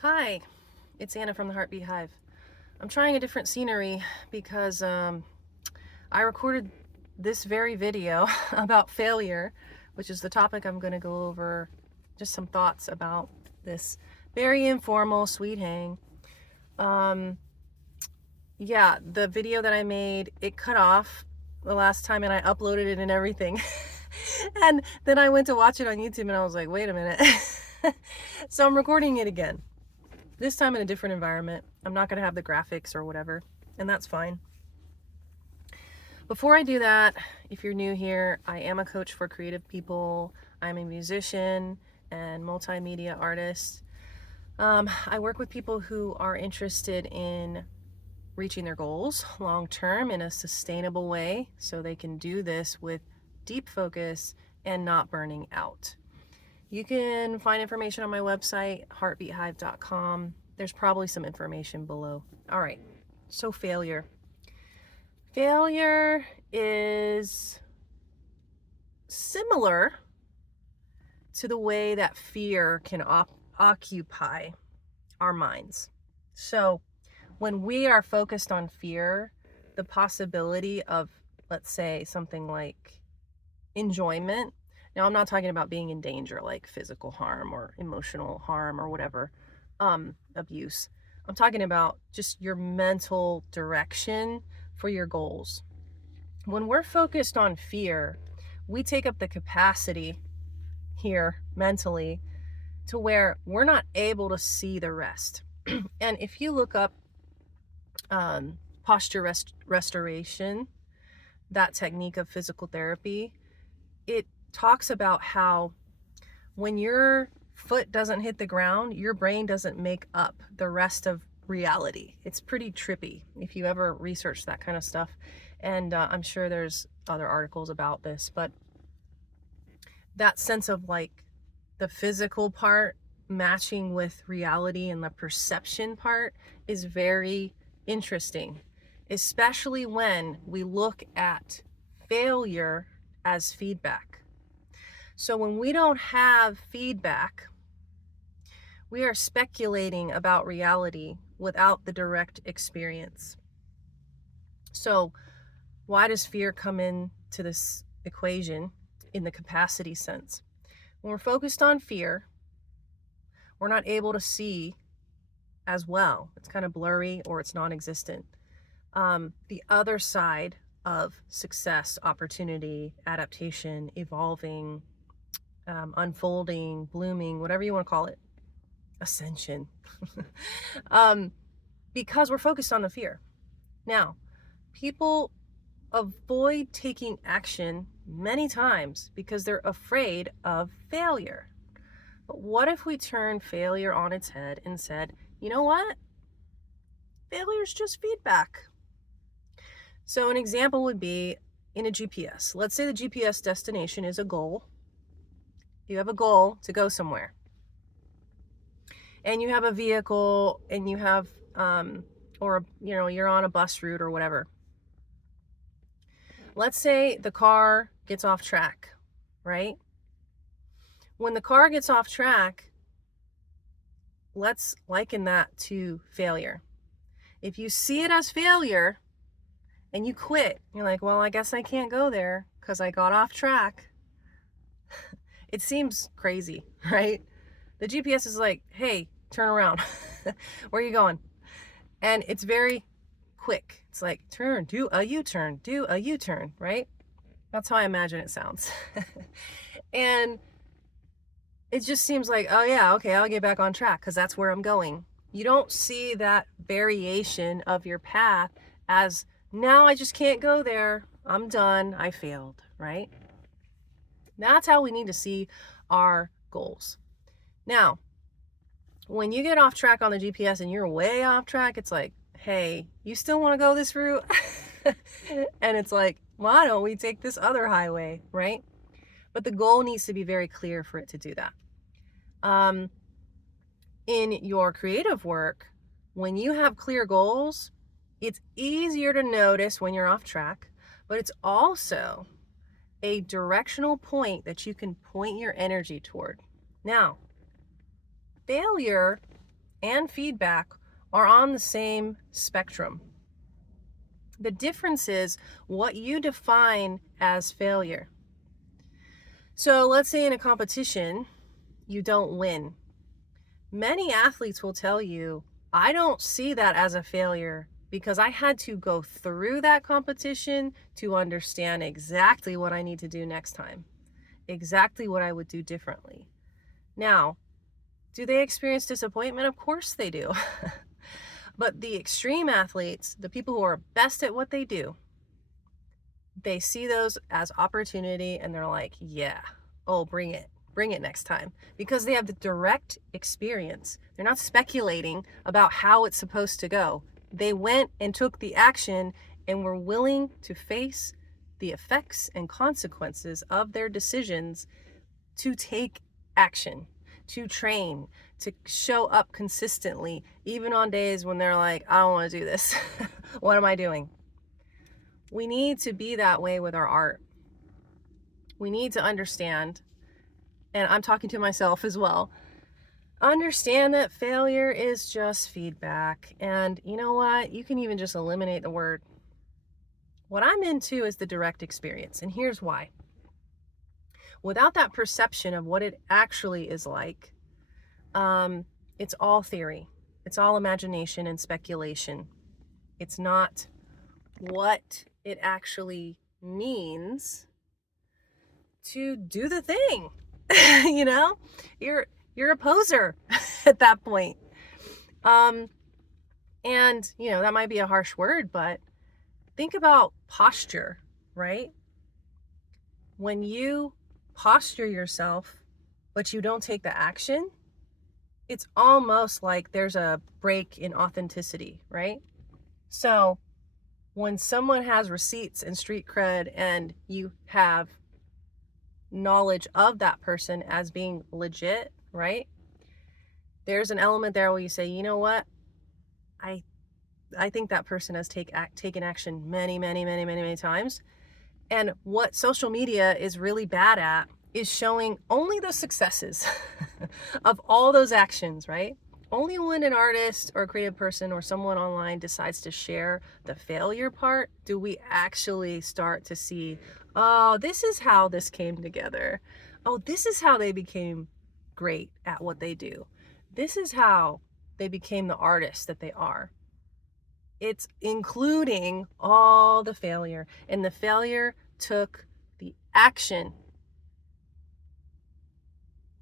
Hi, it's Anna from the Heartbeat Hive. I'm trying a different scenery because I recorded this very video about failure, which is the topic I'm going to go over. Just some thoughts about this very informal sweet hang. Um, yeah, the video that I made, it cut off the last time and I uploaded it and everything. And then I went to watch it on YouTube and I was like, wait a minute. So I'm recording it again. This time in a different environment. I'm not going to have the graphics or whatever, and that's fine. Before I do that, if you're new here, I am a coach for creative people. I'm a musician and multimedia artist. I work with people who are interested in reaching their goals long term in a sustainable way so they can do this with deep focus and not burning out. You can find information on my website, heartbeathive.com. There's probably some information below. All right, so failure. Failure is similar to the way that fear can occupy our minds. So when we are focused on fear, the possibility of, let's say, something like enjoyment. Now, I'm not talking about being in danger, like physical harm or emotional harm or whatever, abuse. I'm talking about just your mental direction for your goals. When we're focused on fear, we take up the capacity here mentally to where we're not able to see the rest. And if you look up posture restoration, that technique of physical therapy, it talks about how when your foot doesn't hit the ground, your brain doesn't make up the rest of reality. It's pretty trippy if you ever research that kind of stuff. And I'm sure there's other articles about this, but that sense of like the physical part matching with reality and the perception part is very interesting, especially when we look at failure as feedback. So when we don't have feedback, we are speculating about reality without the direct experience. So why does fear come into this equation in the capacity sense? When we're focused on fear, we're not able to see as well. It's kind of blurry or it's non-existent. The other side of success, opportunity, adaptation, evolving, unfolding, blooming, whatever you want to call it, ascension, because we're focused on the fear. Now, people avoid taking action many times because they're afraid of failure. But what if we turn failure on its head and said, you know what? Failure is just feedback. So an example would be in a GPS. Let's say the GPS destination is a goal. You have a goal to go somewhere. And you have a vehicle and you have, you're on a bus route or whatever. Let's say the car gets off track, right? When the car gets off track, let's liken that to failure. If you see it as failure and you quit, you're like, well, I guess I can't go there because I got off track. It seems crazy, right? The GPS is like, hey, turn around. Where are you going? And it's very quick. It's like, do a U-turn, right? That's how I imagine it sounds. And it just seems like, oh yeah, okay, I'll get back on track because that's where I'm going. You don't see that variation of your path as, now I just can't go there. I'm done. I failed, right? That's how we need to see our goals. Now, when you get off track on the GPS and you're way off track, it's like, hey, you still want to go this route? And it's like, why don't we take this other highway, right? But the goal needs to be very clear for it to do that. In your creative work, when you have clear goals, it's easier to notice when you're off track, but it's also a directional point that you can point your energy toward. Now, failure and feedback are on the same spectrum. The difference is what you define as failure. So let's say in a competition, you don't win. Many athletes will tell you, I don't see that as a failure because I had to go through that competition to understand exactly what I need to do next time, exactly what I would do differently. Now, do they experience disappointment? Of course they do. But the extreme athletes, the people who are best at what they do, they see those as opportunity and they're like, yeah, oh, bring it next time, because they have the direct experience. They're not speculating about how it's supposed to go. They went and took the action and were willing to face the effects and consequences of their decisions, to take action, to train, to show up consistently, even on days when they're like, I don't want to do this. What am I doing? We need to be that way with our art. We need to understand, and I'm talking to myself as well, understand that failure is just feedback. And you know what? You can even just eliminate the word. What I'm into is the direct experience, and here's why. Without that perception of what it actually is like, it's all theory. It's all imagination and speculation. It's not what it actually means to do the thing. You know, you're a poser at that point. And you know, that might be a harsh word, but think about posture, right? When you posture yourself, but you don't take the action, it's almost like there's a break in authenticity, right? So when someone has receipts and street cred and you have knowledge of that person as being legit, right? There's an element there where you say, you know what? I think that person has taken action many times. And what social media is really bad at is showing only the successes of all those actions, right? Only when an artist or a creative person or someone online decides to share the failure part do we actually start to see, oh, this is how this came together. Oh, this is how they became great at what they do. This is how they became the artists that they are. It's including all the failure, and the failure took the action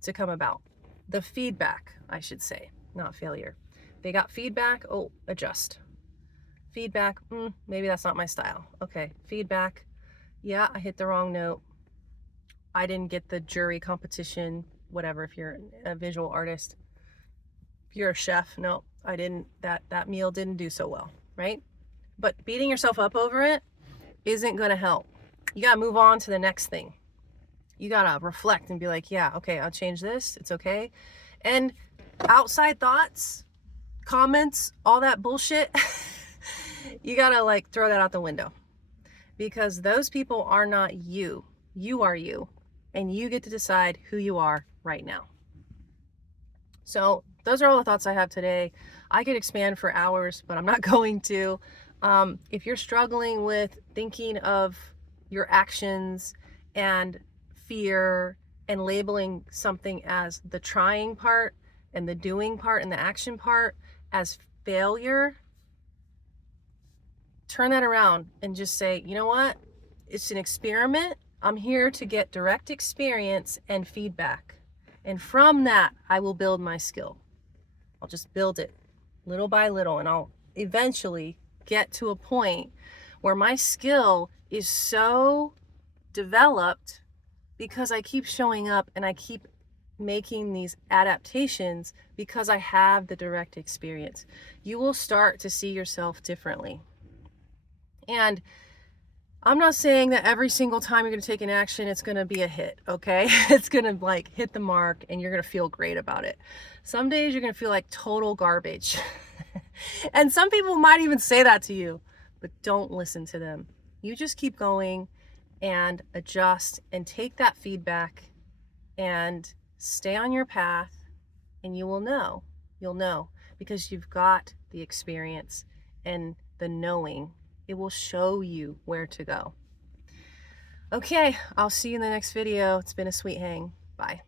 to come about. The feedback, I should say, not failure. They got feedback, oh, adjust. Feedback, maybe that's not my style. Okay, feedback, yeah, I hit the wrong note. I didn't get the jury competition, whatever, if you're a visual artist. If you're a chef, no, I didn't, that meal didn't do so well, right? But beating yourself up over it isn't gonna help. You gotta move on to the next thing. You gotta reflect and be like, yeah, okay, I'll change this, it's okay. And outside thoughts, comments, all that bullshit, you gotta like throw that out the window, because those people are not you. You are you, and you get to decide who you are right now. So those are all the thoughts I have today. I could expand for hours, but I'm not going to. If you're struggling with thinking of your actions and fear and labeling something as the trying part and the doing part and the action part as failure, turn that around and just say, you know what? It's an experiment. I'm here to get direct experience and feedback. And from that, I will build my skill. I'll just build it little by little, and I'll eventually get to a point where my skill is so developed because I keep showing up and I keep making these adaptations because I have the direct experience. You will start to see yourself differently. And I'm not saying that every single time you're going to take an action, it's going to be a hit, okay? It's going to like hit the mark and you're going to feel great about it. Some days you're going to feel like total garbage. And some people might even say that to you, but don't listen to them. You just keep going and adjust and take that feedback and stay on your path, and you will know. You'll know, because you've got the experience and the knowing. It will show you where to go. Okay, I'll see you in the next video. It's been a sweet hang. Bye.